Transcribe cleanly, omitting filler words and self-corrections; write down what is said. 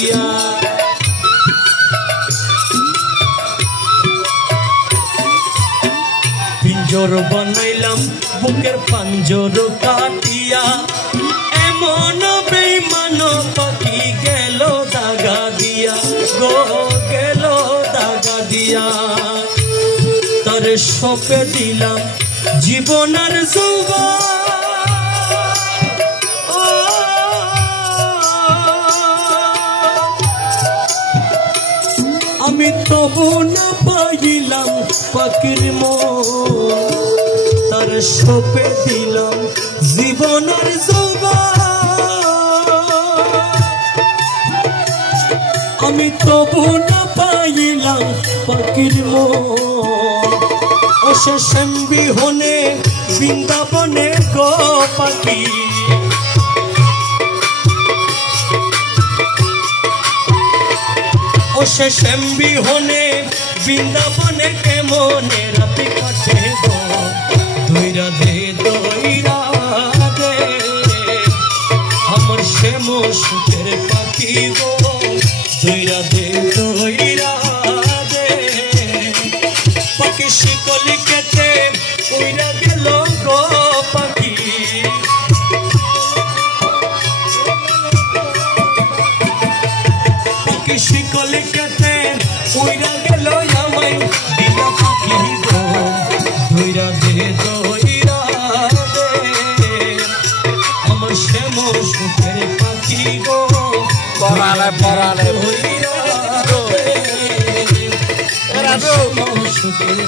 দিয়া পিঞ্জর বানাইলাম বুকের পাঞ্জর কাটিয়া এমন বেঈমান পাখি গেল দাগা দিয়া গো গেল দাগা দিয়া তারে সপে দিলাম জীবন আর যৌবন আমি তবু না পাইলাম পাখির মন তার সপে দিলাম জীবন আর যৌবন আমি তবু না পাইলাম পাখির মন ও সে শ্যামবিহনে বৃন্দাবনে গো পাখি ও সে শ্যামবিহনে বৃন্দাবনে কেমনে রাতে কাটে গো দইরা দে আমার শ্যাম সুখের পাখি গো দইরা দে পাখি শিকলি কেটে উইরা গেল গো পাখি পাখি শিকলি কেটে উইরা গেল আমায় দিলা পাখি গো দইরা দে আমার শ্যাম সুখের পাখি গো পরালে পরালে সুখের